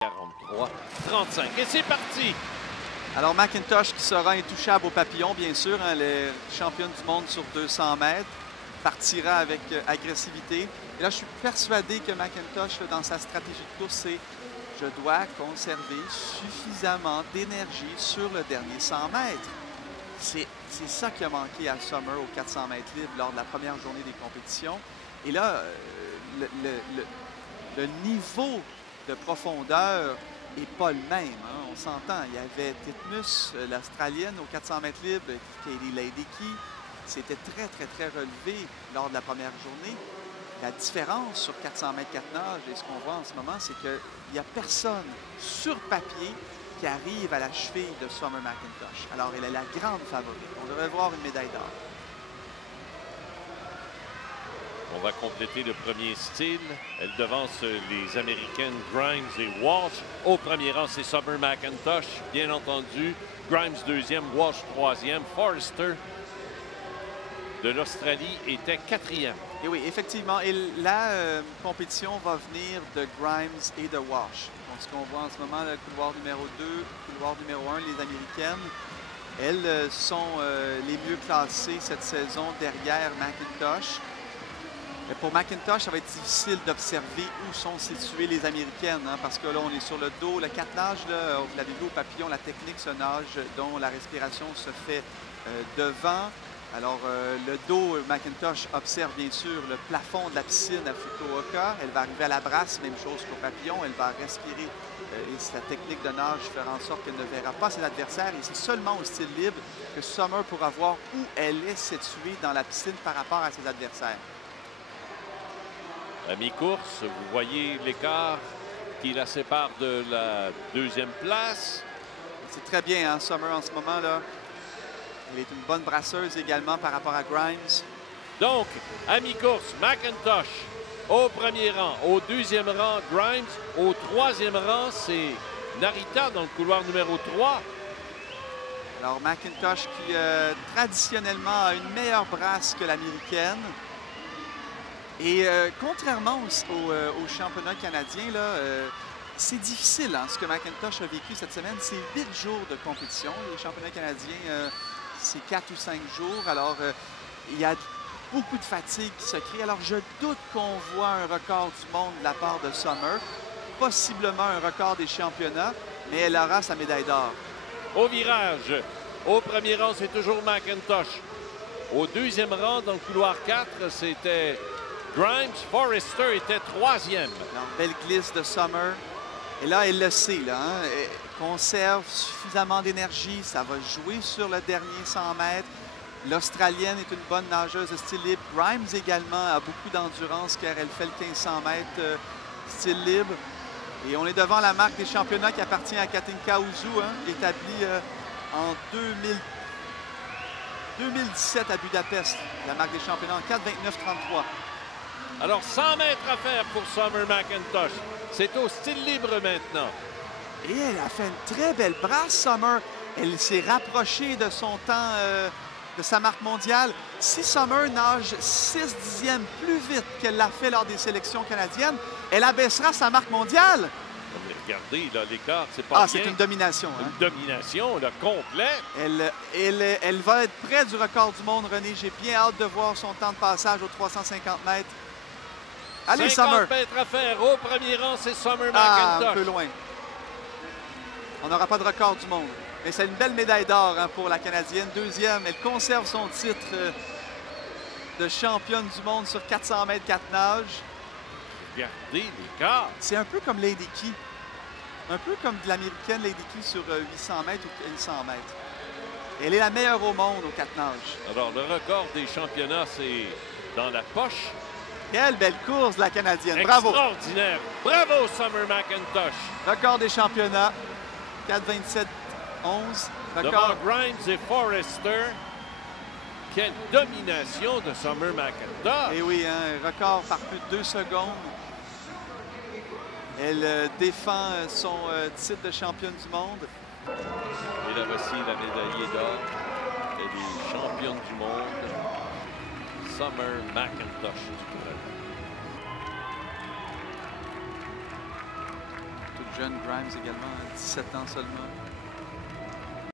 43-35. Et c'est parti! Alors, McIntosh qui sera intouchable au papillon, bien sûr, hein, les championnes du monde sur 200 mètres, partira avec agressivité. Et là, je suis persuadé que McIntosh, dans sa stratégie de course, c'est je dois conserver suffisamment d'énergie sur le dernier 100 mètres. C'est ça qui a manqué à Summer aux 400 mètres libres lors de la première journée des compétitions. Et là, le niveau de profondeur n'est pas le même. Hein. On s'entend. Il y avait Titmus, l'Australienne, aux 400 mètres libres, Katie Ledecky. C'était très relevé lors de la première journée. La différence sur 400 mètres 4 nages et ce qu'on voit en ce moment, c'est qu'il n'y a personne sur papier qui arrive à la cheville de Summer McIntosh. Alors, elle est la grande favorite. On devrait voir une médaille d'or. On va compléter le premier style. Elle devance les Américaines Grimes et Walsh. Au premier rang, c'est Summer McIntosh, bien entendu. Grimes deuxième, Walsh troisième. Forrester de l'Australie était quatrième. Et oui, effectivement. Et la compétition va venir de Grimes et de Walsh. Donc, ce qu'on voit en ce moment, le couloir numéro 2, le couloir numéro 1, les Américaines, elles sont les mieux classées cette saison derrière McIntosh. Mais pour McIntosh, ça va être difficile d'observer où sont situées les Américaines, hein, parce que là, on est sur le dos. Le 4 nages, vous l'avez vu au papillon, la technique se nage dont la respiration se fait devant. Alors, le dos, McIntosh observe bien sûr le plafond de la piscine à Fukuoka. Elle va arriver à la brasse, même chose qu'au papillon. Elle va respirer et sa technique de nage fera en sorte qu'elle ne verra pas ses adversaires. Et c'est seulement au style libre que Summer pourra voir où elle est située dans la piscine par rapport à ses adversaires. À mi-course, vous voyez l'écart qui la sépare de la deuxième place. C'est très bien, hein, Summer, en ce moment-là. Elle est une bonne brasseuse également par rapport à Grimes. Donc, à mi-course, McIntosh au premier rang. Au deuxième rang, Grimes. Au troisième rang, c'est Narita dans le couloir numéro 3. Alors, McIntosh qui, traditionnellement, a une meilleure brasse que l'américaine. Et contrairement au championnat canadien, c'est difficile, hein, ce que McIntosh a vécu cette semaine. C'est 8 jours de compétition. Les championnats canadiens, c'est 4 ou 5 jours. Alors, il y a beaucoup de fatigue qui se crée. Alors, je doute qu'on voit un record du monde de la part de Summer. Possiblement un record des championnats, mais elle aura sa médaille d'or. Au virage, au premier rang, c'est toujours McIntosh. Au deuxième rang, dans le couloir 4, c'était Grimes. Forrester était troisième. Alors, belle glisse de Summer. Et là, elle le sait, là, hein? Elle conserve suffisamment d'énergie. Ça va jouer sur le dernier 100 mètres. L'Australienne est une bonne nageuse de style libre. Grimes également a beaucoup d'endurance car elle fait le 1500 mètres style libre. Et on est devant la marque des championnats qui appartient à Katinka Houzou, hein, établie en 2017 à Budapest. La marque des championnats en 4:29:33. Alors, 100 mètres à faire pour Summer McIntosh. C'est au style libre maintenant. Et elle a fait une très belle brasse, Summer. Elle s'est rapprochée de son temps, de sa marque mondiale. Si Summer nage 6 dixièmes plus vite qu'elle l'a fait lors des sélections canadiennes, elle abaissera sa marque mondiale. Regardez, là, l'écart, c'est pas bien. C'est une domination. Hein? Une domination, là, complète. Elle va être près du record du monde, René. J'ai bien hâte de voir son temps de passage aux 350 mètres. Allez, 50 Summer. mètres à faire. Au premier rang, c'est Summer McIntosh. Un peu loin. On n'aura pas de record du monde. Mais c'est une belle médaille d'or, hein, pour la Canadienne. Deuxième, elle conserve son titre de championne du monde sur 400 mètres 4 nages. Regardez l'écart. C'est un peu comme Ledecky. Un peu comme de l'américaine Ledecky sur 800 mètres ou 1100 mètres. Elle est la meilleure au monde aux 4 nages. Alors, le record des championnats, c'est dans la poche. Quelle belle course de la Canadienne. Bravo. Extraordinaire. Bravo, Summer McIntosh. Record des championnats. 4:27:11. Devant Grimes et Forrester. Quelle domination de Summer McIntosh. Et oui, un record par plus de 2 secondes. Elle défend son titre de championne du monde. Et là, voici la médaillée d'or. Elle est championne du monde. Summer McIntosh du Canada. jeune Grimes également, 17 ans seulement.